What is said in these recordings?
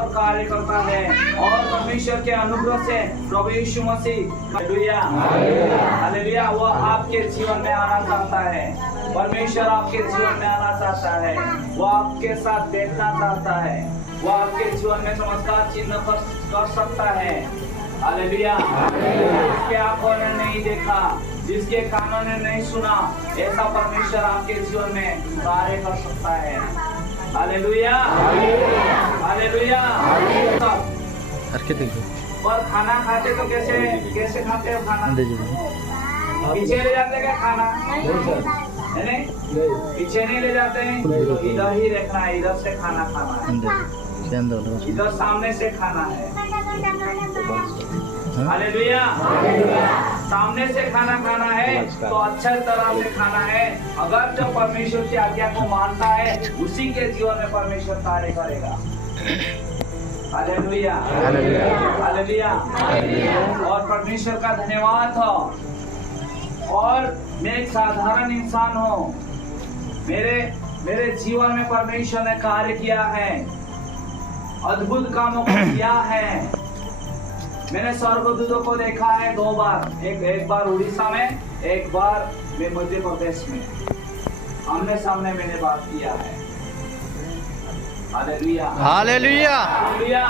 पर कार्य करता है और परमेश्वर के अनुग्रह से प्रभु यीशु मसीह हालेलुया हालेलुया वो आपके जीवन में आना चाहता है। परमेश्वर आपके जीवन में आना चाहता है, वो आपके साथ देखना चाहता है, वो आपके जीवन में चमत्कार चिन्ह कर सकता है। हालेलुया जिसके आंखों ने नहीं देखा, जिसके कानों ने नहीं सुना, ऐसा परमेश्वर आपके जीवन में कार्य कर सकता है। Hallelujah hallelujah. और खाना खाते तो कैसे कैसे खाते हो खाना? पीछे ले जाते क्या खाना? है नहीं, पीछे नहीं ले जाते हैं, इधर ही रखना है, इधर से खाना खाना है, इधर सामने से खाना है। हालेलुया सामने से खाना खाना है तो अच्छे तरह से खाना है। अगर जो परमेश्वर की आज्ञा को मानता है उसी के जीवन में परमेश्वर कार्य करेगा। Hallelujah hallelujah. और परमेश्वर का धन्यवाद हो। और मैं एक साधारण इंसान हूँ, मेरे जीवन में परमेश्वर ने कार्य किया है, अद्भुत कामों को किया है। मैंने स्वर्गदूतों को देखा है 2 बार, एक बार उड़ीसा में, एक बार मैं मध्य प्रदेश में, आमने सामने मैंने बात किया है। Hallelujah hallelujah hallelujah.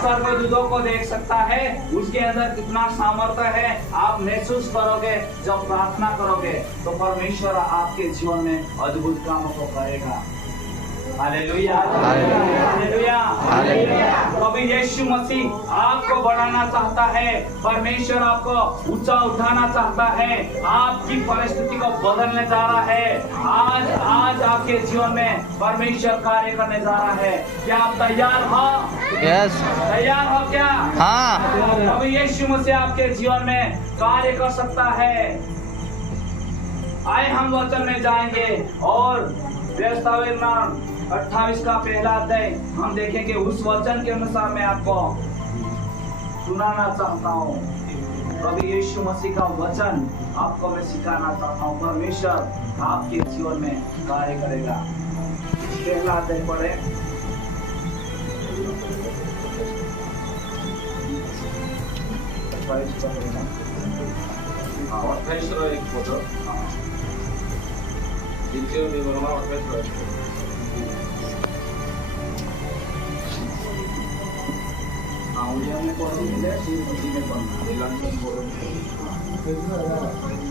स्वर्गदूतों को देख सकता है, उसके अंदर कितना सामर्थ्य है आप महसूस करोगे। जब प्रार्थना करोगे तो परमेश्वर आपके जीवन में अद्भुत कामों को करेगा। Hallelujah hallelujah hallelujah. प्रभु यीशु मसीह आपको बढ़ाना चाहता है, परमेश्वर आपको ऊंचा उठाना चाहता है, आपकी परिस्थिति को बदलने जा रहा है। आज आपके जीवन में परमेश्वर कार्य करने जा रहा है। क्या आप तैयार हो? यस तैयार हो क्या? हाँ। प्रभु यीशु मसीह आपके जीवन में कार्य कर सकता है। आए हम वचन में जाएंगे और व्यवस्थापन 28 का पहला अध्याय हम देखेंगे। उस वचन के अनुसार मैं आपको सुनाना चाहता हूँ। प्रभु यीशु मसीह का वचन आपको मैं सिखाना चाहता हूँ। परमेश्वर आपके जीवन में कार्य करेगा। पहला अध्याय पढ़े।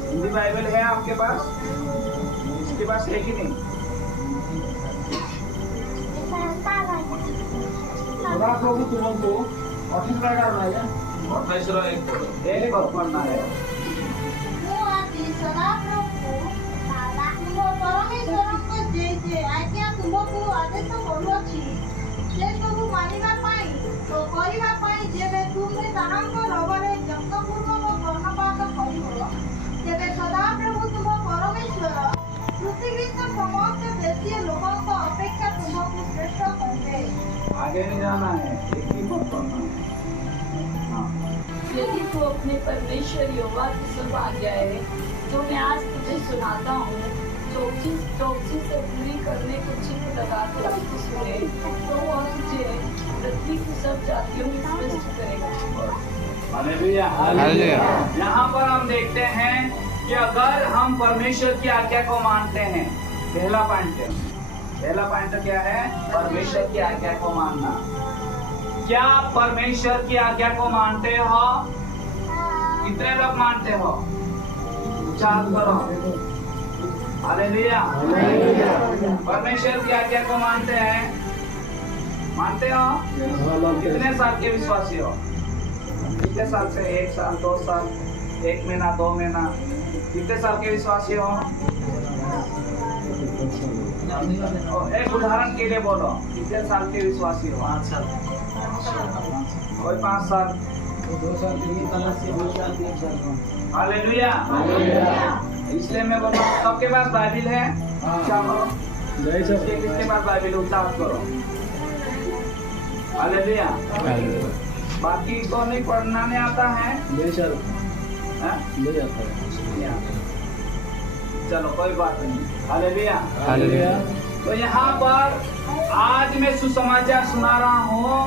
हिंदी बाइबल है आपके पास? इसके पास है कि नहीं? एक पढ़ना है। आगे नहीं जाना है, एक ही बात करना है। यदि तू अपने परमेश्वर यहोवा की सब आज्ञाएं जो मैं आज तुझे सुनाता हूँ चौकसी से पूरी करने को चित्त लगाकर सुने तो वह तुझे पृथ्वी की सब जातियों में श्रेष्ठ करेगा। Hallelujah hallelujah. यहाँ पर हम देखते हैं कि अगर हम परमेश्वर की आज्ञा को मानते हैं, पहला पॉइंट क्या है? परमेश्वर की आज्ञा को मानना। क्या आप परमेश्वर की आज्ञा को मानते हो? कितने लोग मानते हो? उच्चारण करो। हालेलुया। परमेश्वर की आज्ञा को मानते हैं? मानते हो? कितने साल के विश्वासी हो? कितने साल से? 1 साल, 2 साल, 1 महीना, 2 महीना? कितने साल के विश्वासी हो? एक उदाहरण के लिए बोलो, कितने साल के विश्वासी हो? 5 साल। कोई 5 साल, 2 साल, 2 साल। हालेलुया। इसलिए मैं बोल रहा हूँ सबके पास बाइबिल है? क्या करो? किसके पास बाइबिल? उच्चारण करो। हालेलुया। बाकी को नहीं पढ़ना नहीं आता है? नहीं आता है। चलो कोई बात नहीं। Hallelujah hallelujah. तो यहाँ पर आज मैं सुसमाचार सुना रहा हूँ,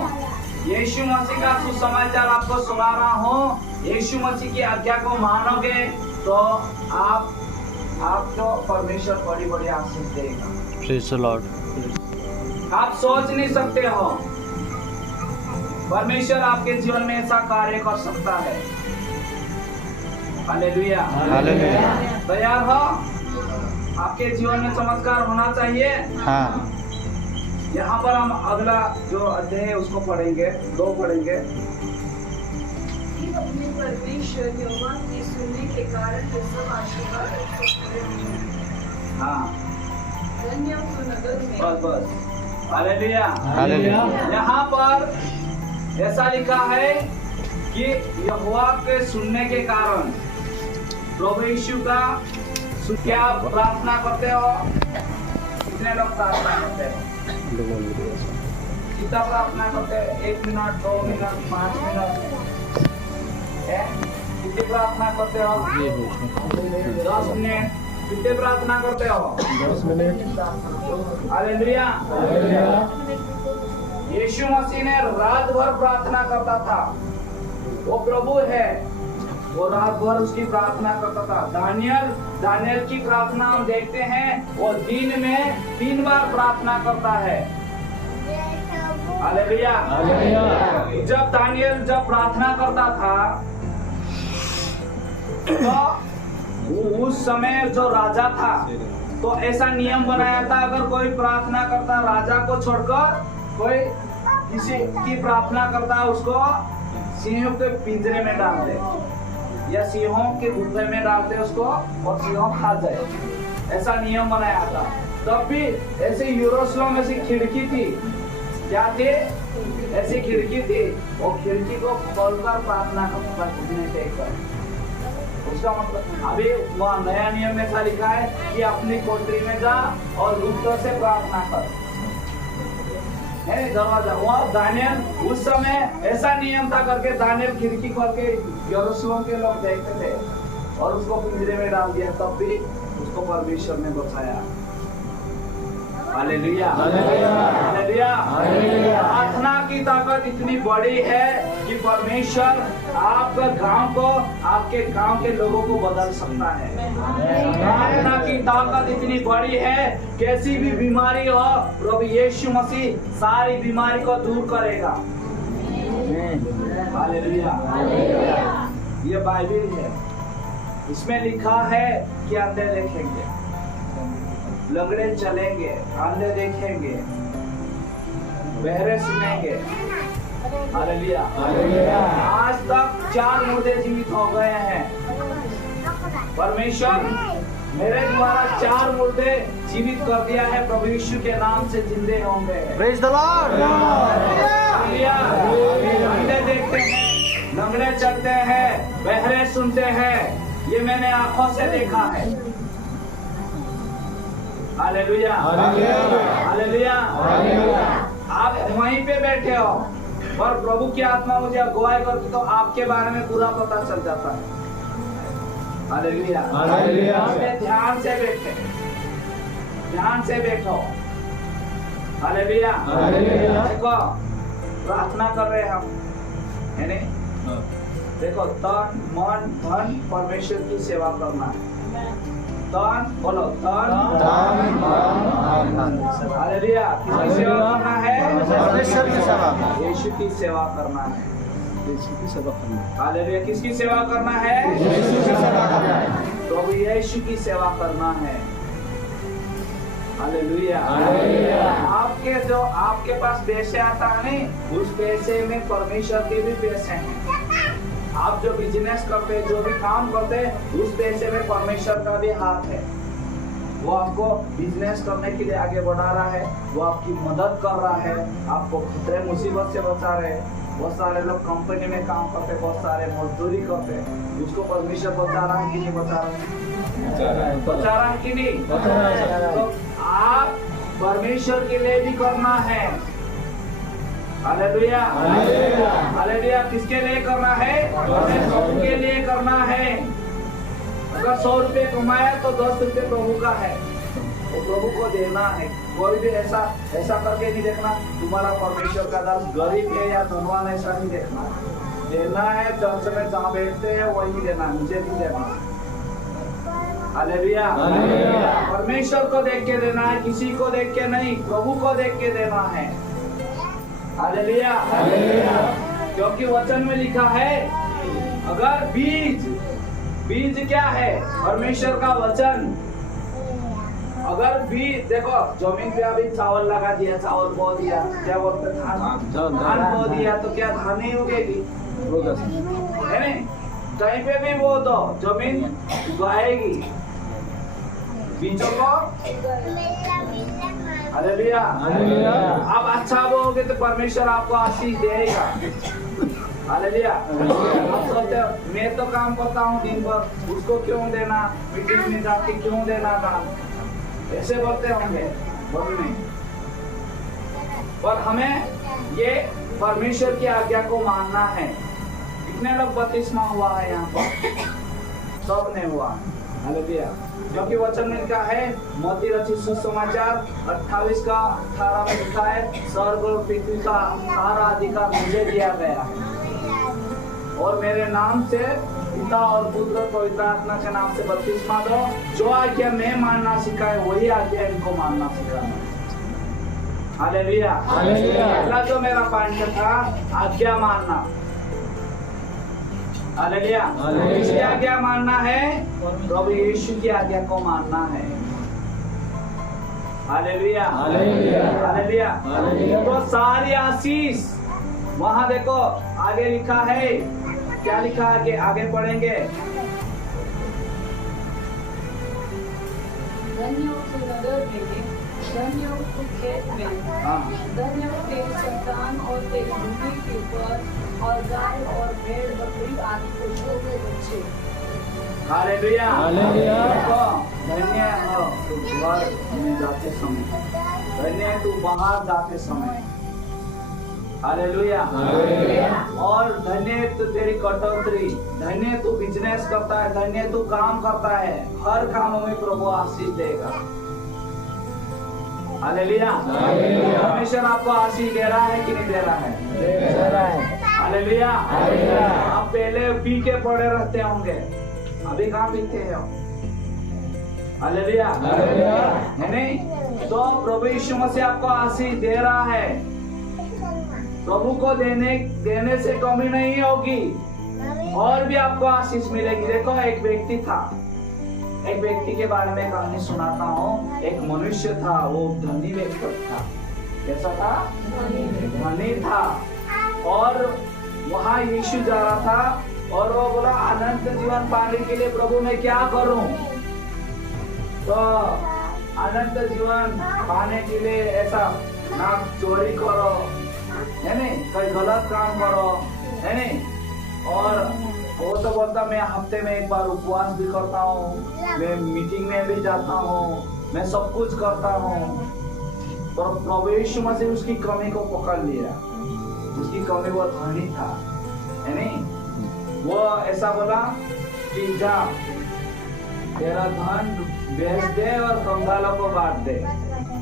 यीशु मसीह का सुसमाचार आपको सुना रहा हूँ। यीशु मसीह की आज्ञा को मानोगे तो आपको परमेश्वर बड़ी बड़ी आशीष देगा। Praise the Lord. आप सोच नहीं सकते हो परमेश्वर आपके जीवन में ऐसा कार्य कर सकता है। हालेलुया। Hallelujah. तैयार हो? आपके जीवन में चमत्कार होना चाहिए। हाँ, यहाँ पर हम अगला जो अध्याय है उसको पढ़ेंगे, 2 पढ़ेंगे। कि अपने परमेश्वर यहोवा के सुनने के कारण ये सब आशीर्वाद हाँ धन्य तो नगर में बस हालेलुया। Hallelujah. यहाँ पर ऐसा लिखा है कि यहोवा के सुनने के कारण प्रभु यीशु का क्या प्रार्थना करते हो? कितने लोग प्रार्थना करते हो? कितना प्रार्थना करते हैं? 1 मिनट, 2 मिनट, 5 मिनट? कितनी प्रार्थना करते हो? 10 मिनट? कितने प्रार्थना करते हो? 10 मिनट। हालेलुया। यीशु मसीह ने रात भर प्रार्थना करता था। वो प्रभु है, वो रात भर उसकी प्रार्थना करता था। दानियल की प्रार्थना हम देखते हैं, वो दिन में 3 बार प्रार्थना करता है। हालेलुया। जब दानियल प्रार्थना करता था तो उस समय जो राजा था तो ऐसा नियम बनाया था, अगर कोई प्रार्थना करता राजा को छोड़कर कोई किसी की प्रार्थना करता उसको सिंहों के पिंजरे में डाल दे या सिंहों के गुफे में डालते उसको और सिंह खा जाए, ऐसा नियम बनाया था। तब भी ऐसे यरूशलेम में से खिड़की थी, क्या थी? ऐसी खिड़की थी, वो खिड़की को खोलकर प्रार्थना करता था। उसका मतलब अभी वहाँ नया नियम में ऐसा लिखा है कि अपनी कोठरी में जा और गुप्त से प्रार्थना कर, है दरवाजा। वहाँ दानियल उस समय ऐसा नियम था करके दानियल खिड़की खोल के यरूशलेम के लोग देखते थे और उसको पिंजरे में डाल दिया, तब भी उसको परमेश्वर ने बचाया। हालेलुया। हालेलुया। प्रार्थना की ताकत इतनी बड़ी है कि परमेश्वर आपका गांव को, आपके गांव के लोगों को बदल सकता है। प्रार्थना की ताकत इतनी बड़ी है, कैसी भी बीमारी हो प्रभु यीशु मसीह सारी बीमारी को दूर करेगा। हालेलुया। ये बाइबल है, इसमें लिखा है कि अंधे देखेंगे, लंगड़े चलेंगे, अंधे देखेंगे, बहरे सुनेंगे। हालेलुया। आज तक 4 मुर्दे जीवित हो गए हैं। परमेश्वर मेरे द्वारा 4 मुर्दे जीवित कर दिया है, प्रभु यीशु के नाम से जिंदे होंगे। Praise the Lord. हालेलुया। अंधे देखते हैं, लंगड़े चलते हैं, बहरे सुनते हैं, ये मैंने आंखों से देखा है। हालेलुया। हालेलुया। आप वहीं पे बैठे हो और प्रभु की आत्मा मुझे अगुवाई करती तो आपके बारे में पूरा पता चल जाता है। हालेलुया। इसलिए ध्यान से बैठे, ध्यान से बैठो। हालेलुया। देखो प्रार्थना कर रहे हैं हम, है नहीं? देखो तन मन धन परमेश्वर की सेवा करना है। तन बोलो, तन हालेलुया। किसकी सेवा करना है? परमेश्वर की सेवा। यीशु की सेवा करना है। यीशु की सेवा करना। हालेलुया। किसकी सेवा करना है? यीशु की सेवा करना है। प्रभु यीशु की सेवा करना है। हालेलुया। आपके पास पैसे आता है नहीं, उस पैसे में परमेश्वर के भी पैसे हैं। आप जो बिजनेस करते हैं, जो भी काम करते हैं, उस पैसे में परमेश्वर का भी हाथ है। वो आपको बिजनेस करने के लिए आगे बढ़ा रहा है, वो आपकी मदद कर रहा है, आपको खतरे मुसीबत से बचा रहे हैं। बहुत सारे लोग कंपनी में काम करते, बहुत सारे मजदूरी करते, उसको परमेश्वर बचा रहा है कि नहीं बचा रहा है? बचा रहा है कि नहीं? तो आप परमेश्वर के लिए भी करना है। हालेलुया। हालेलुया। किसके लिए करना है? प्रभु के लिए करना है। अगर 100 रुपये कमाया तो 10 रुपये प्रभु का है। वो प्रभु को देना है। कोई भी ऐसा करके नहीं देखना तुम्हारा परमेश्वर का दास गरीब है या धनवान, ऐसा नहीं देखना। देना है चर्च में जहाँ बैठते हैं वही देना, मुझे नहीं देना। हालेलुया। परमेश्वर को देख के देना है, किसी को देख के नहीं, प्रभु को देख के देना है। हालेलुया। क्योंकि वचन में लिखा है अगर बीज क्या है? परमेश्वर का वचन। अगर बीज देखो जमीन पे अभी चावल लगा दिया, चावल बो दिया, क्या बोलते धान बो दिया, तो क्या धान नहीं उगेगी? है नहीं? कहीं पे भी बो दो जमीन उगाएगी बीजों को। हालेलुया। आप अच्छा बोलोगे तो परमेश्वर आपको आशीष देगा। हालेलुया। आप सोचते हो मैं तो काम करता हूँ दिन भर, उसको क्यों देना, मीटिंग में जाके क्यों देना काम, ऐसे बोलते होंगे, बोल नहीं। पर हमें ये परमेश्वर की आज्ञा को मानना है। कितने लोग बपतिस्मा हुआ है यहाँ पर? सब ने हुआ। हालेलुया। क्योंकि वचन में लिखा है मत्ती रचित सुसमाचार 28 का 18 में लिखा है स्वर्ग और पृथ्वी का सारा अधिकार मुझे दिया गया और मेरे नाम से पिता और पुत्र और पवित्र आत्मा के नाम से बपतिस्मा दो। जो आज्ञा मैं मानना सिखाए वही आज्ञा इनको मानना सिखाना। हालेलुया। पहला जो मेरा पॉइंट था आज्ञा मानना। हालेलुया। किसकी आज्ञा मानना है? प्रभु यीशु की आज्ञा को मानना है। हालेलुया। हालेलुया। तो सारी आशीष वहां देखो आगे लिखा है, क्या लिखा है? आगे पढ़ेंगे। धन्य हो तू नगर में, धन्य हो तू खेत में, धन्य हो तेरी संतान और तेरी भूमि के ऊपर, और गाय और भेड़ बकरी आदि पशुओं के बच्चे। हालेलुया। धन्य हो तू घर में जाते समय, धन्य है तू बाहर जाते समय। हालेलुया। और धन्य तो तेरी कटौती, धन्य तू बिजनेस करता है, धन्य तू काम करता है, हर कामों में प्रभु आशीष देगा। हालेलुया। परमेश्वर आपको आशीष दे रहा है कि नहीं दे रहा है? दे रहा है। हालेलुया। आप पहले पी के पड़े रहते होंगे, अभी कहाँ पीते हो? हालेलुया। है नहीं? तो प्रभु यीशु मसीह आपको आशीष दे रहा है। प्रभु को देने से कमी नहीं होगी और भी आपको आशीष मिलेगी। देखो एक व्यक्ति था, एक व्यक्ति के बारे में कहानी सुनाता हूँ। एक मनुष्य था, वो धनी व्यक्ति था। कैसा था? धनी था। और वहाँ यीशु जा रहा था और वो बोला अनंत जीवन पाने के लिए प्रभु मैं क्या करूं? तो अनंत जीवन पाने के लिए ऐसा ना चोरी करो, है नहीं, कोई गलत काम करो, है नहीं। और वो तो बोलता मैं हफ्ते में एक बार उपवास भी करता हूँ, मैं मीटिंग में भी जाता हूँ, मैं सब कुछ करता हूँ। पर प्रभु यीशु मसीह उसकी कमी को पकड़ लिया। उसकी कमी वो धनी था, है नहीं। वो ऐसा बोला कि जा तेरा धन बेच दे और कंगालों को बांट दे।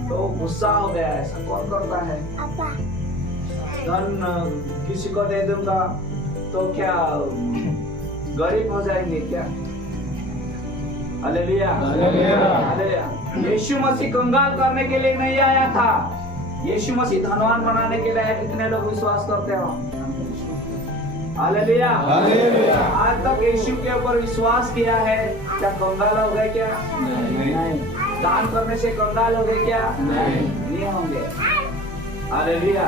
तो गुस्सा हो गया। ऐसा कौन करता है? धन किसी को दे दूंगा तो क्या गरीब हो जाएंगे क्या? हालेलुया। हालेलुया। यीशु मसीह कंगाल करने के लिए नहीं आया था, यीशु मसीह धनवान बनाने के लिए। कितने लोग विश्वास करते हो? हालेलुया। आज तक यीशु के ऊपर विश्वास किया है, क्या कंगाल हो गए क्या? नहीं। दान करने से कंगाल हो गए क्या? नहीं होंगे। हालेलुया।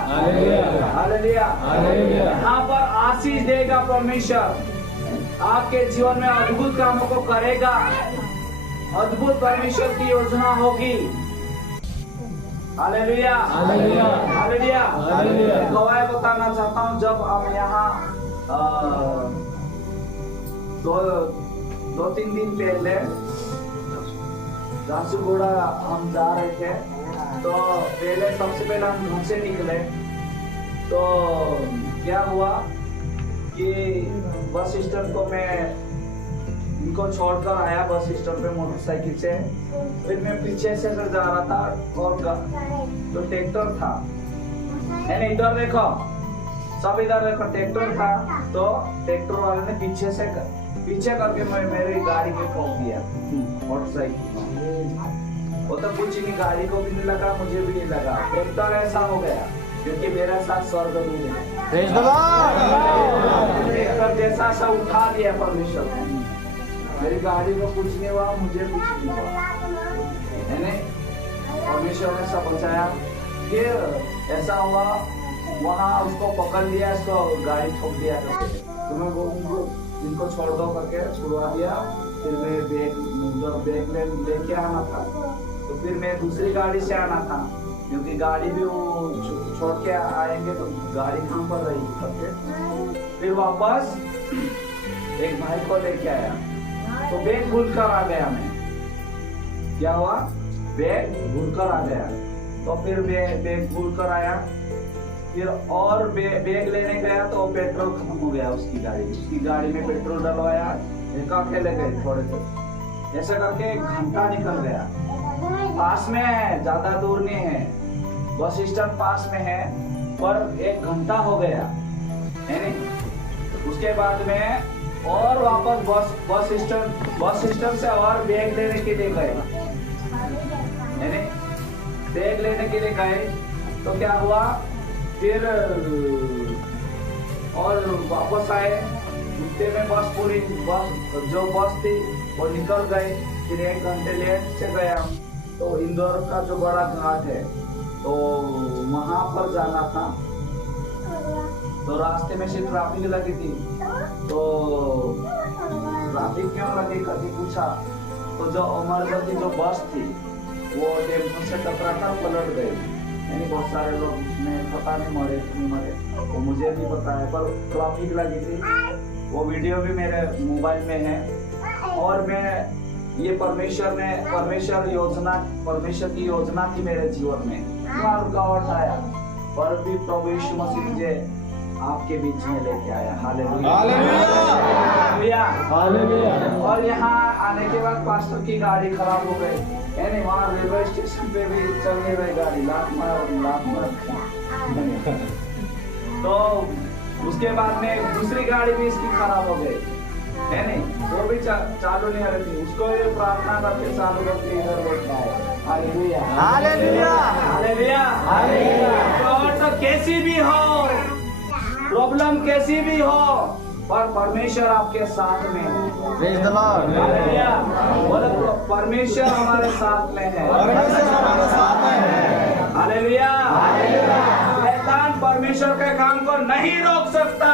हालेलुया। यहाँ पर आशीष देगा परमेश्वर, आपके जीवन में अद्भुत कामों को करेगा। अद्भुत परमेश्वर की योजना होगी। हालेलुया। हालेलुया। गवाही बताना चाहता हूँ, जब हम यहाँ दो तीन दिन पहले झांसीगुड़ा हम जा रहे थे, तो पहले सबसे पहले हम घर से निकले तो क्या हुआ कि बस स्टैंड को मैं इनको छोड़कर आया बस स्टॉप पे मोटरसाइकिल से। फिर मैं पीछे से जा रहा था और जो ट्रैक्टर था, यानी इधर देखो, सब इधर देखो, ट्रैक्टर था तो ट्रैक्टर वाले ने पीछे करके मेरी गाड़ी में ठोक दिया मोटरसाइकिल। वो तो कुछ नहीं, गाड़ी को भी नहीं लगा, मुझे भी नहीं लगा। ट्रैक्टर ऐसा हो गया क्योंकि मेरा साथ स्वर्गदूत है। Praise the Lord. ट्रैक्टर जैसा सा उठा दिया परमेश्वर ने, मेरी गाड़ी को कुछ नहीं हुआ, मुझे कुछ नहीं हुआ, यानी परमेश्वर ने सब बचाया। फिर ऐसा हुआ, वहाँ उसको पकड़ लिया, इसको गाड़ी ठोक दिया करके, तो मैं वो इनको छोड़ दो करके छुड़वा दिया। फिर मैं बैग लेके आना था, तो फिर मैं दूसरी गाड़ी से आना था क्योंकि गाड़ी भी वो छोड़ के आएंगे तो गाड़ी कहाँ पर रहेगी करके। फिर वापस एक भाई को लेके आया, तो बैग भूल कर आ गया मैं। क्या हुआ? बैग भूल कर आ गया, तो फिर बैग भूल कर आया। फिर और बैग लेने गया तो पेट्रोल खत्म हो गया उसकी गाड़ी में पेट्रोल डलवाया, अकेले गए थोड़े से, ऐसा करके 1 घंटा निकल गया। पास में है, ज्यादा दूर नहीं है, बस स्टैंड पास में है, पर 1 घंटा हो गया है नहीं। उसके बाद में और वापस बस स्टैंड से और बैग लेने के लिए गए, है नहीं, बैग लेने के लिए गए तो क्या हुआ, फिर और वापस आए। उतने में जो बस थी वो निकल गई। फिर 1 घंटे लेट से गया, तो इंदौर का जो बड़ा घाट है तो वहां पर जाना था, तो रास्ते में से ट्रैफिक लगी थी। तो ट्रैफिक क्यों लगी करके पूछा, तो जो अमरगढ़ की जो बस थी वो टेम्पो से टकरा कर पलट गई। यानी बहुत सारे लोग उसमें पता नहीं मरे नहीं मरे, वो मुझे भी पता है, पर ट्रैफिक लगी थी। वो वीडियो भी मेरे मोबाइल में है। और मैं ये परमेश्वर की योजना थी मेरे जीवन में, रुकावट आया, पर भी प्रभु यीशु मसीह मुझे आपके बीच में लेके आया। Hallelujah, hallelujah. और यहाँ आने के बाद पास्टर की गाड़ी खराब हो गई, यानी वहाँ रेलवे स्टेशन पे भी चल नहीं रही गाड़ी, लात मार। तो उसके बाद में दूसरी गाड़ी भी इसकी खराब हो गई, है नहीं, वो भी चालू नहीं आ रही थी। उसको ये प्रार्थना करके चालू करके इधर बैठा है। Hallelujah, hallelujah, hallelujah, hallelujah. तो कैसी भी हो प्रॉब्लम, कैसी भी हो, पर परमेश्वर आपके साथ में है। Praise the Lord. हालेलुया, बोलो परमेश्वर हमारे साथ में है। हालेलुया, शैतान परमेश्वर के काम को नहीं रोक सकता।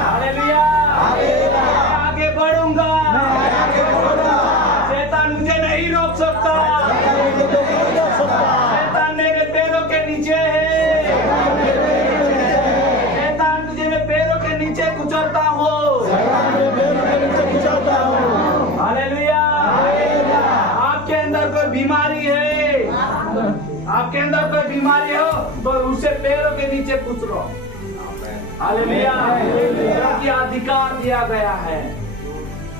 हालेलुया, आगे बढ़ूंगा, शैतान मुझे नहीं रोक सकता। शैतान मेरे पैरों के नीचे है, शैतान तुझे मेरे पैरों के नीचे कुचलता हो। हालेलुया, आपके अंदर कोई बीमारी है, आपके अंदर कोई बीमारी हो तो उसे पैरों के नीचे कुचलो। हालेलुया, क्योंकि अधिकार दिया गया है।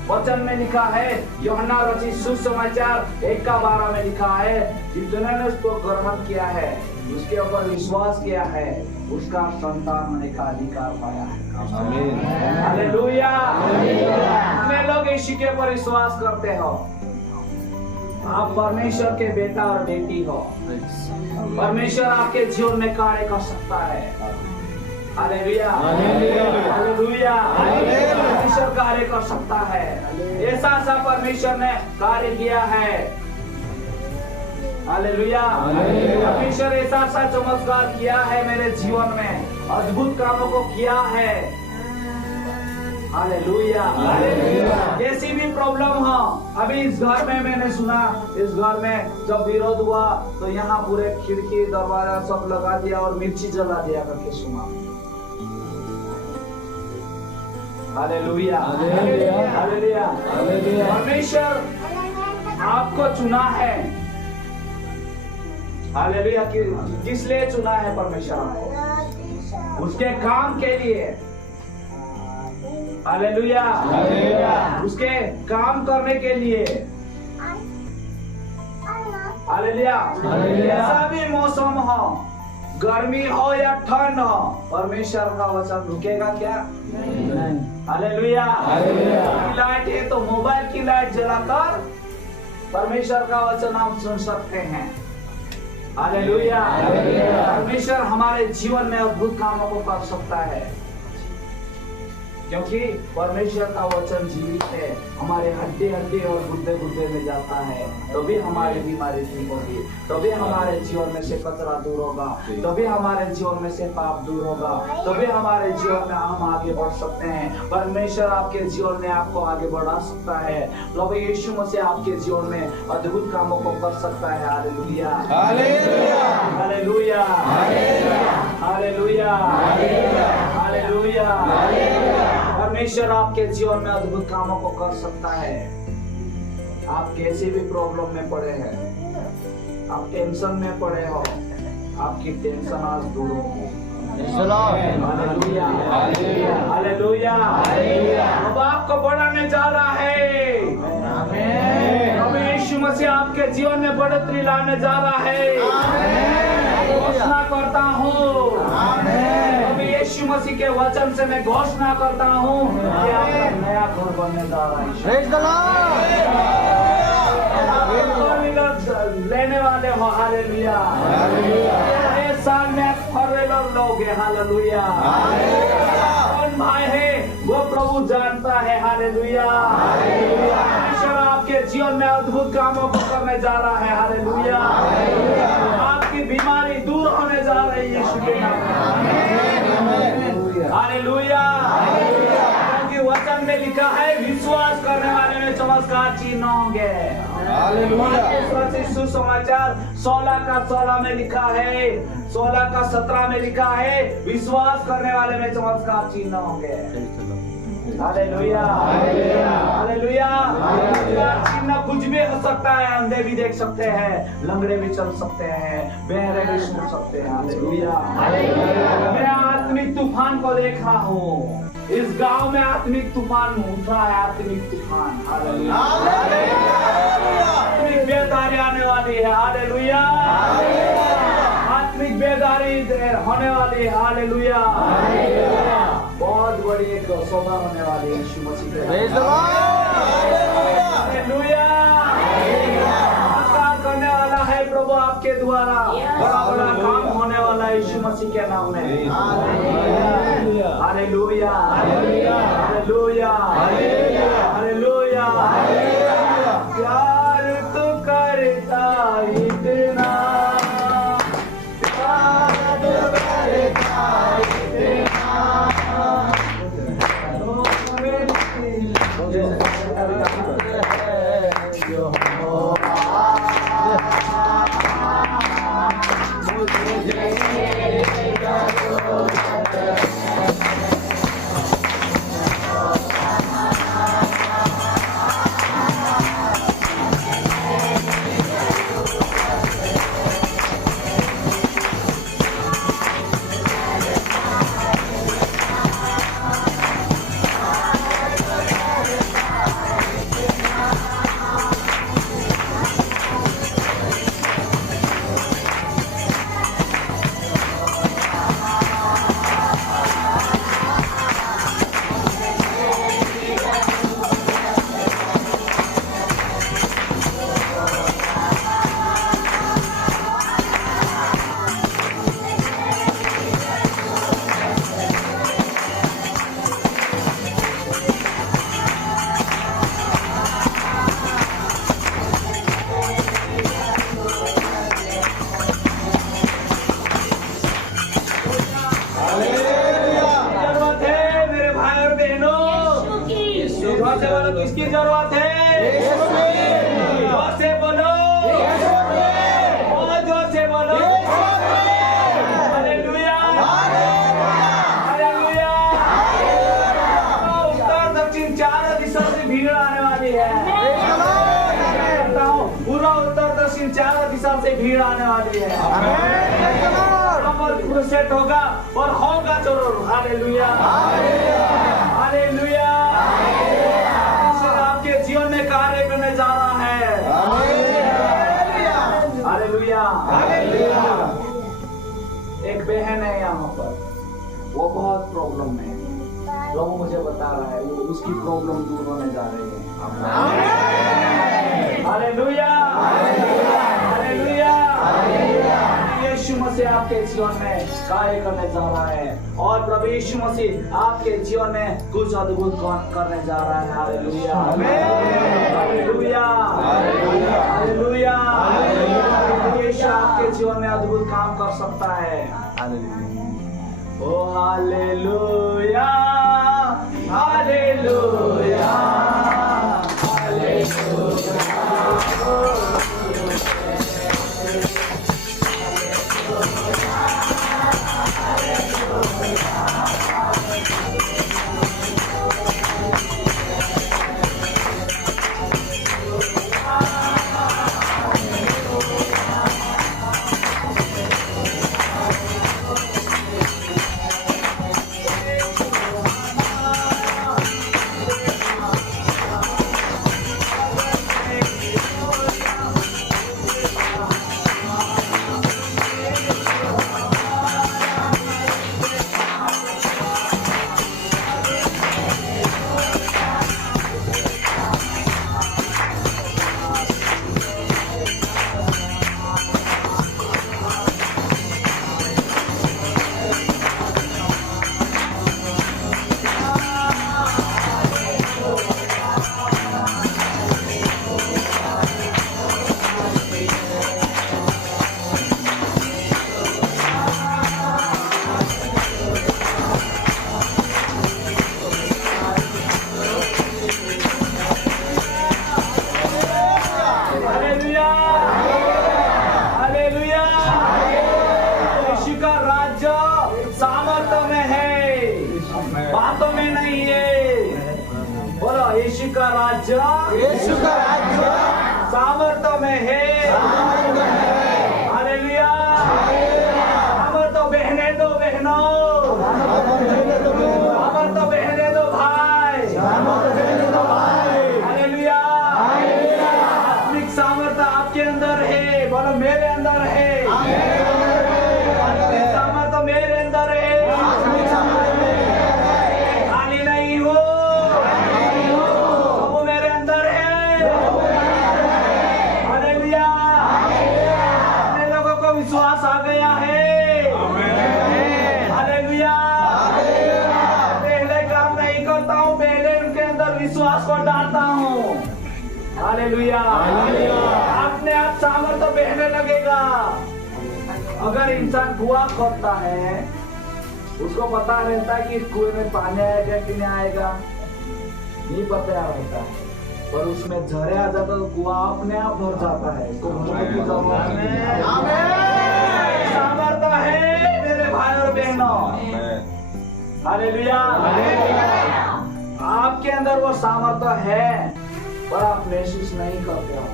वचन में लिखा है, यूहन्ना रचित सुसमाचार 1:12 में लिखा है, जितने उसको ग्रहण किया है, उसके ऊपर विश्वास किया है, उसका संतान होने का अधिकार पाया है। आमीन, हालेलुया। कितने लोग यीशु के ऊपर विश्वास करते हो? आप परमेश्वर के बेटा और बेटी हो। परमेश्वर आपके जीवन में कार्य कर सकता है। हालेलुया, हालेलुया, परमेश्वर कार्य कर सकता है। ऐसा परमेश्वर ने कार्य किया है। हालेलुया, परमेश्वर ऐसा चमत्कार किया है मेरे जीवन में, अद्भुत कामों को किया है। हालेलुया, कैसी भी प्रॉब्लम हो, अभी इस घर में मैंने सुना, इस घर में जब विरोध हुआ तो यहाँ पूरे खिड़की दरवाजा सब लगा दिया और मिर्ची जला दिया करके सुना। हालेलुया, हालेलुया, परमेश्वर आपको चुना है। हालेलुया, किस लिए चुना है परमेश्वर आपको? उसके काम के लिए। हालेलुया, उसके काम करने के लिए। हालेलुया, ऐसा भी मौसम हो, गर्मी हो या ठंड हो, परमेश्वर का वचन रुकेगा क्या? हालेलुया। लाइट है तो मोबाइल की लाइट जलाकर परमेश्वर का वचन हम सुन सकते हैं। हालेलुया। परमेश्वर हमारे जीवन में अद्भुत कामों को कर सकता है, क्योंकि परमेश्वर का वचन जीवित है, हमारे हड्डी हड्डी और गुर्दे गुर्दे में जाता है, तभी हमारी बीमारी ठीक होगी, तभी हमारे जीवन में से कचरा दूर होगा, तभी हमारे जीवन में से पाप दूर होगा, तभी हमारे जीवन में हम आगे बढ़ सकते हैं। परमेश्वर आपके जीवन में आपको आगे बढ़ा सकता है। प्रभु यीशु मसीह आपके जीवन में अद्भुत कामों को कर सकता है। Hallelujah, hallelujah, hallelujah, hallelujah. परमेश्वर आपके जीवन में अद्भुत कामों को कर सकता है। आप कैसे भी प्रॉब्लम में पड़े हैं, आप टेंशन में पड़े हो, आपकी टेंशन आज दूर होगी। Hallelujah, hallelujah. अब आपको बढ़ाने जा रहा है। प्रभु यीशु मसीह आपके जीवन में बढ़ोतरी लाने जा रहा है। घोषणा करता हूँ, यीशु मसीह के वचन से मैं घोषणा करता हूँ कि आपका नया घर बनने जा रहा है। लेने वाले हो। हालेलुया। नए साल में फॉरेनर लोग हैं। हालेलुया। कौन भाई है वो प्रभु जानता है। हालेलुया। परमेश्वर आपके जीवन में अद्भुत कामों को करने जा रहा है। हालेलुया। आपकी बीमारी दूर होने जा रही है यीशु के नाम में। हालेलुया। क्योंकि वचन में लिखा है विश्वास करने वाले में चमत्कार चिन्ह होंगे। सुसमाचार 16:16 में लिखा है, 16:17 में लिखा है, विश्वास करने वाले में चमत्कार चिन्ह होंगे। Hallelujah, hallelujah. चिन्ह कुछ भी हो सकता है। अंधे भी देख सकते हैं, लंगड़े भी चल सकते हैं, बहरे भी सुन सकते हैं। हालेलुया। मैं आत्मिक तूफान को देख रहा हूँ। इस गांव में आत्मिक तूफान उठ रहा है। आत्मिक तूफान। हालेलुया। आत्मिक बेदारी आने वाली है। हालेलुया। आत्मिक बेदारी होने वाली है। हालेलुया। बहुत बड़ी एक सौदा होने वाली है यीशु मसीह के। हालेलुया। चमत्कार करने वाला है प्रभु आपके द्वारा। बड़ा बड़ा काम होने वाला है यीशु मसीह के नाम में। Hallelujah, hallelujah, hallelujah, hallelujah. प्यार तो करता इतना, प्यार तो करता इतना। किसकी जरूरत है? जोर से बोलो, बहुत जोर से बोलो। Hallelujah, hallelujah. उत्तर दक्षिण चारों दिशा से भीड़ आने वाली है। पूरा उत्तर दक्षिण चारों दिशा से भीड़ आने वाली है। सेट होगा और होगा जरूर। Hallelujah, hallelujah. एक बहन है यहाँ पर, वो बहुत प्रॉब्लम में है। प्रभु मुझे बता रहा है वो उसकी प्रॉब्लम दूर होने जा रही है। Hallelujah, hallelujah. यीशु मसीह आपके जीवन में कार्य करने जा रहा है और प्रभु यीशु मसीह आपके जीवन में कुछ अद्भुत करने जा रहा है। Hallelujah, hallelujah, hallelujah. यीशु आपके जीवन में अद्भुत काम कर सकता है। ओ हालेलुया, हालेलुया, बातों में नहीं है। बोलो यीशु का राज्य, यीशु का राज्य सामर्थ्य में है। हालेलुया। सामर्थ्य बहने दो बहनों, सामर्थ्य बहने दो भाई, हालेलुया। आत्मिक सामर्थ्य आपके अंदर है। बोलो मेरे अंदर है। आत्मिक सामर्थ्य मेरे अंदर है। खाली नहीं हो, वो मेरे अंदर है। हालेलुया। अपने लोगों को विश्वास आ गया है। हालेलुया। पहले काम नहीं करता हूँ, पहले उनके अंदर विश्वास को डालता हूँ। हालेलुया। अपने आप सामर्थ्य बहने लगेगा। अगर इंसान कुआं खोदता है, उसको पता रहता है कि इस कुएं में पानी आएगा कि नहीं आएगा, नहीं पता रहता है, पर उसमें झरे आ जाता तो कुआं अपने आप भर जाता है। इसको भरने की जरूरत नहीं। सामर्थ्य है मेरे भाई और बहनों। हालेलुया। आपके अंदर वो सामर्थ्य है, पर आप महसूस नहीं करते हो।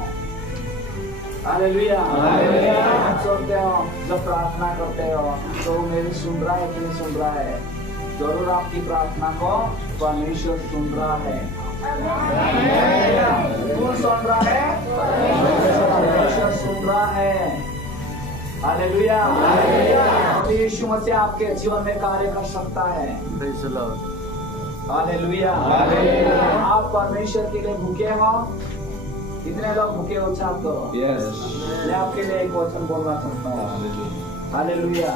हालेलुया। आप सोचते हो जब प्रार्थना करते हो तो मेरी सुन रहा है कि नहीं सुन रहा है। जरूर आपकी प्रार्थना को परमेश्वर सुन रहा है। कौन सुन रहा है? परमेश्वर सुन रहा है। हालेलुया। यीशु मसीह आपके जीवन में कार्य कर सकता है। हालेलुया। आप परमेश्वर के लिए भूखे हो। कितने लोग भूखे हो? उच्चार करो। मैं आपके लिए एक वचन बोलना चाहता हूँ। हालेलुया।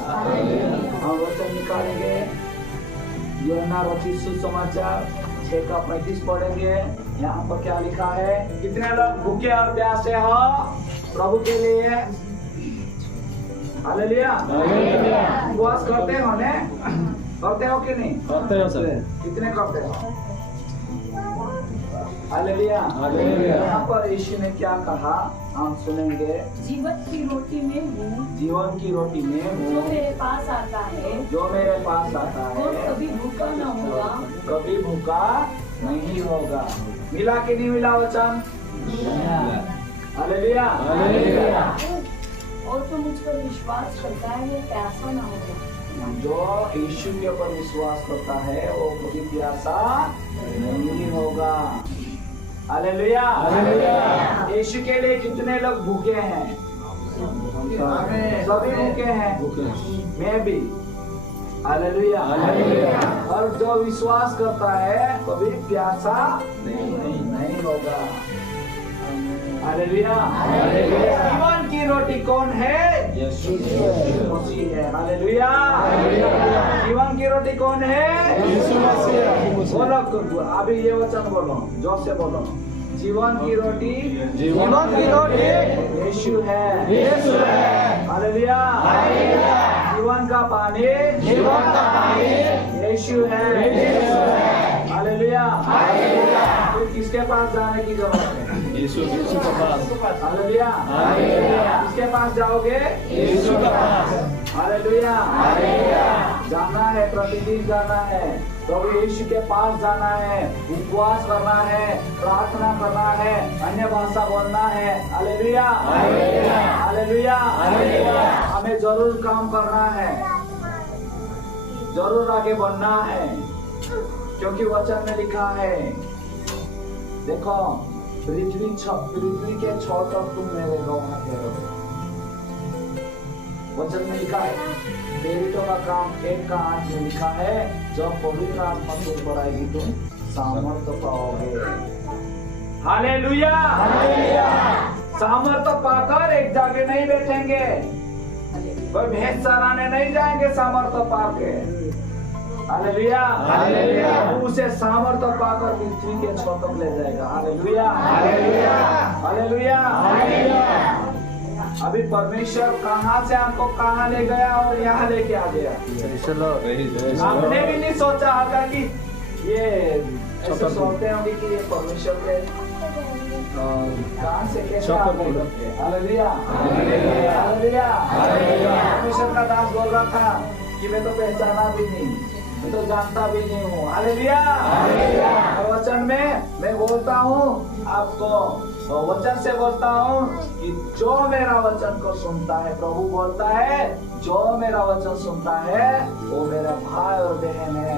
हम वचन निकालेंगे। यूहन्ना रचित सुसमाचार 6:35 पढ़ेंगे। यहाँ पर क्या लिखा है? कितने लोग भूखे और प्यासे हो प्रभु के लिए? हालेलुया। उपवास करते हो ने? करते हो कि नहीं? करते हो सर। कितने करते हो? हालेलुया। यहाँ पर यीशु ने क्या कहा हम सुनेंगे। जीवन की रोटी में हूँ, जीवन की रोटी में जो हूँ, मेरे पास आता है जो मेरे पास आता वो है कभी भूखा न होगा। कभी भूखा नहीं होगा। मिला कि नहीं मिला वचन? हालेलुया। और तो मुझ पर विश्वास करता है वो प्यासा न होगा। जो यीशु के ऊपर विश्वास करता है वो कभी प्यासा नहीं होगा। हालेलुया। यीशु के लिए कितने लोग भूखे हैं? सभी भूखे हैं, मैं भी। हालेलुया। और जो विश्वास करता है कभी प्यासा नहीं होगा। हालेलुया। जीवन की रोटी कौन है? यीशु मसीह है। हालेलुया। जीवन की रोटी कौन है? यीशु मसीह है। बोलो, अभी ये वचन बोलो, जोर से बोलो। जीवन की रोटी जीवन की रोटी यीशु है। यीशु है। हालेलुया। जीवन का पानी यीशु है। हालेलुया। तो किसके पास जाने की जरूरत है? यीशु के पास। हालेलुया। किसके पास जाओगे? यीशु के पास। हालेलुया। जाना है, प्रतिदिन जाना है, प्रभु यीशु के पास जाना है, उपवास करना है, प्रार्थना करना है, अन्य भाषा बोलना है। हालेलुया। हालेलुया। हमें जरूर काम करना है, जरूर आगे बढ़ना है, क्योंकि वचन में लिखा है, देखो, पृथ्वी के छह तक तुम मेरे गवाह ठहरोगे। वचन में लिखा है, प्रेरितों का काम 1:8 में लिखा है, जब पवित्र आत्मा तुम पर आएगी तुम सामर्थ्य पाओगे। हालेलुया। सामर्थ्य पाकर एक जगह नहीं बैठेंगे, कोई भेद सराहने नहीं जाएंगे सामर्थ्य पाके। हालेलुया। उसे सामर्थ्य पाकर पृथ्वी के छह तक ले जाएगा। हालेलुया। हालेलुया। अभी परमेश्वर कहाँ से आपको कहाँ ले गया और यहाँ लेके आ गया। आपने भी नहीं सोचा होगा कि ये ऐसे सोचते होंगे कि ये परमेश्वर के कहाँ से कैसे आ गए। हालेलुया। हालेलुया। परमेश्वर का दास बोल रहा था कि मैं तो पहचाना भी नहीं, मैं तो जानता भी नहीं हूँ। हालेलुया। और वचन में मैं बोलता हूँ आपको, वचन से बोलता हूँ कि जो मेरा वचन को सुनता है, प्रभु बोलता है, जो मेरा वचन सुनता है वो मेरा भाई और बहन है।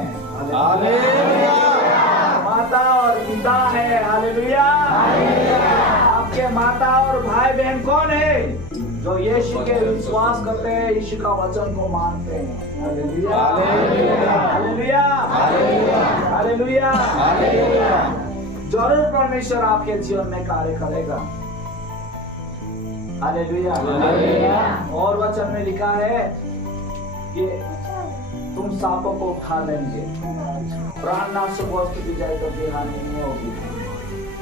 हालेलुया। माता और पिता है। हालेलुया। आपके माता और भाई बहन कौन है? जो यीशु के विश्वास करते हैं, यीशु का वचन को मानते हैं। हालेलुया। हालेलुया। हालेलुया। जरूर परमेश्वर आपके जीवन में कार्य करेगा। हालेलुया। और वचन में लिखा है कि तुम सांपों को उठा लेंगे, प्राणनाश से वस्तु की जाए तो भी हानि नहीं होगी।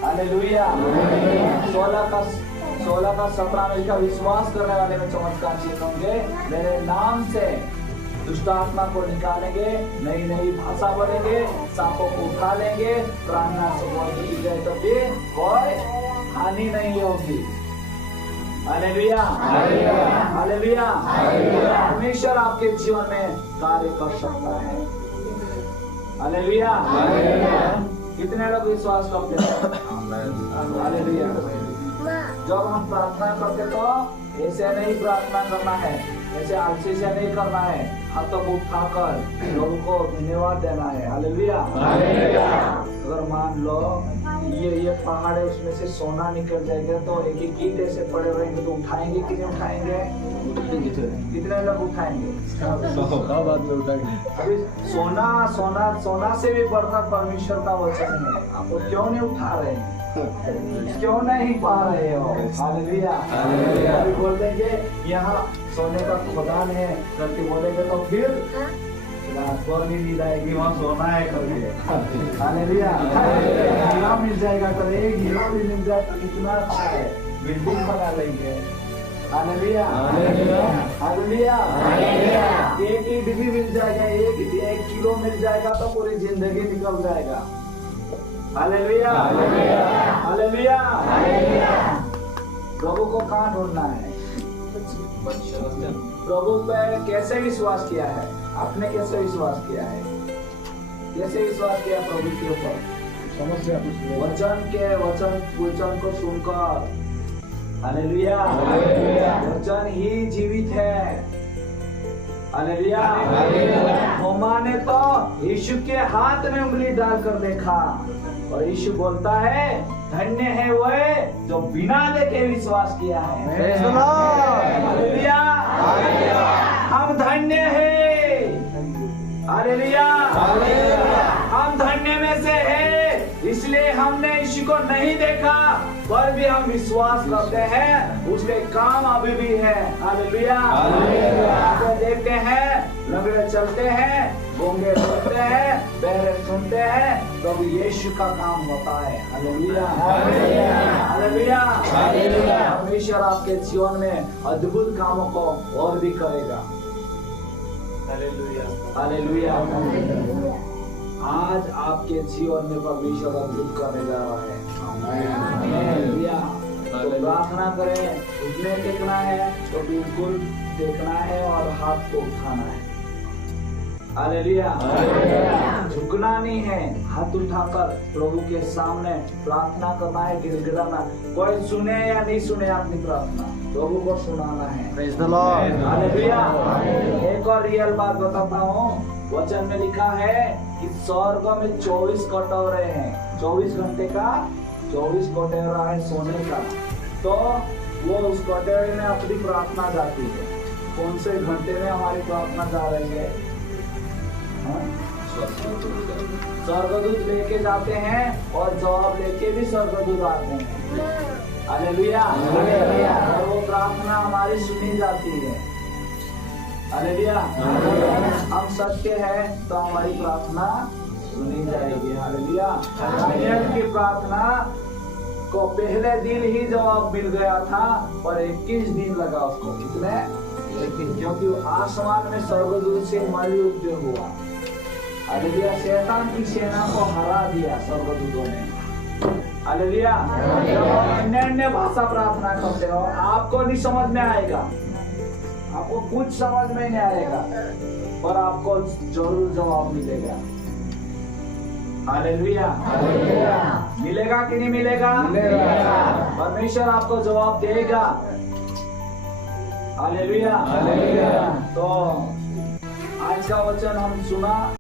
हालेलुया। 16 का 17 में लिखा, विश्वास करने वाले में चमत्कार चिन्ह होंगे, मेरे नाम से दुष्ट आत्मा को निकालेंगे, नई नई भाषा बोलेंगे, सांपों को उठा लेंगे, प्राणनाश से वस्तु की जाए तो भी कोई हानि नहीं होगी। हालेलुया। हालेलुया। परमेश्वर आपके जीवन में कार्य कर सकता है। हालेलुया। कितने लोग विश्वास करते हैं? हालेलुया। जब हम प्रार्थना करते तो ऐसे नहीं प्रार्थना करना है, ऐसे आलसी से नहीं करना है, हाथों को उठाकर प्रभु को धन्यवाद देना है। हालेलुया। अगर मान लो ये पहाड़ है, उसमें से सोना निकल जाएगा तो एक एक ईंट ऐसे पड़े रहेंगे तो उठाएंगे कि नहीं उठाएंगे? कितने लोग उठाएंगे? अभी सोना से भी बढ़कर परमेश्वर का वचन है, आप क्यों नहीं उठा रहे हैं? क्यों नहीं पा रहे हो? हालेलुया। अभी बोल देंगे यहाँ सोने का खदान है करके बोलेंगे तो फिर रात को नींद आएगी, वहाँ सोना है करके। हालेलुया। हीरा मिल जाएगा तो एक हीरा भी मिल जाए तो कितना अच्छा है, बिल्डिंग बना लेंगे। हालेलुया। हालेलुया। एक ईंट भी मिल जाएगा, एक किलो मिल जाएगा तो पूरी जिंदगी निकल जाएगा। हालेलुया। हालेलुया। प्रभु को कहाँ ढूंढना है? प्रभु पे कैसे विश्वास किया है? आपने कैसे विश्वास किया है? कैसे विश्वास किया प्रभु के ऊपर? वचन को सुनकर। हालेलुया। वचन ही जीवित है। हालेलुया। थोमा ने तो यीशु के हाथ में उंगली डालकर देखा और यीशु बोलता है धन्य है वह जो बिना देखे विश्वास किया है। Praise the Lord. हालेलुया। हम धन्य हैं। हालेलुया। हम धन्य में से हैं, इसलिए हमने यीशु को नहीं देखा पर भी हम विश्वास करते हैं उसके काम अभी भी है। हालेलुया। आंखें देखते हैं, लंगड़े चलते हैं, गूंगे बोलते हैं, बहरे सुनते हैं, तो भी यीशु का काम होता है। हालेलुया। हालेलुया। परमेश्वर आपके जीवन में अद्भुत कामों को और भी करेगा। हालेलुया। आज आपके जीवन में परमेश्वर अद्भुत करने जा रहा है। हालेलुया। तो प्रार्थना करें, उठने टेकना है तो बिल्कुल देखना है और हाथ को उठाना है। हालेलुया। झुकना नहीं है, हाथ उठाकर प्रभु के सामने प्रार्थना करना है, गिड़गिड़ाना। कोई सुने या नहीं सुने अपनी प्रार्थना, प्रभु को सुनाना है। Praise the Lord. हालेलुया। एक और रियल बात बताता हूँ, वचन में लिखा है कि स्वर्ग में 24 कटोरे हैं। 24 घंटे का 24 कटोरा है सोने का। तो वो उस कटोरे में अपनी प्रार्थना जाती है। कौन से घंटे में हमारी प्रार्थना जा रही है? स्वर्गदूत लेके जाते हैं और जवाब लेके भी स्वर्गदूत आते हैं। हालेलुया। और वो प्रार्थना हमारी सुनी जाती है। हालेलुया। हम सत्य है तो हमारी प्रार्थना सुनी जाएगी। हालेलुया। दानियेल की प्रार्थना को पहले दिन ही जवाब मिल गया था पर 21 दिन लगा उसको। कितने? क्योंकि आसमान में स्वर्गदूत से मलयुद्ध हुआ। हालेलुया। शैतान की सेना को हरा दिया स्वर्गदूतों ने। हालेलुया। जब आप अन्य भाषा प्रार्थना करते हो आपको नहीं समझ में आएगा, आपको कुछ समझ में नहीं आएगा पर आपको जरूर जवाब मिलेगा। हालेलुया। मिलेगा कि नहीं मिलेगा? परमेश्वर आपको जवाब देगा। हालेलुया। तो आज का वचन हम सुना।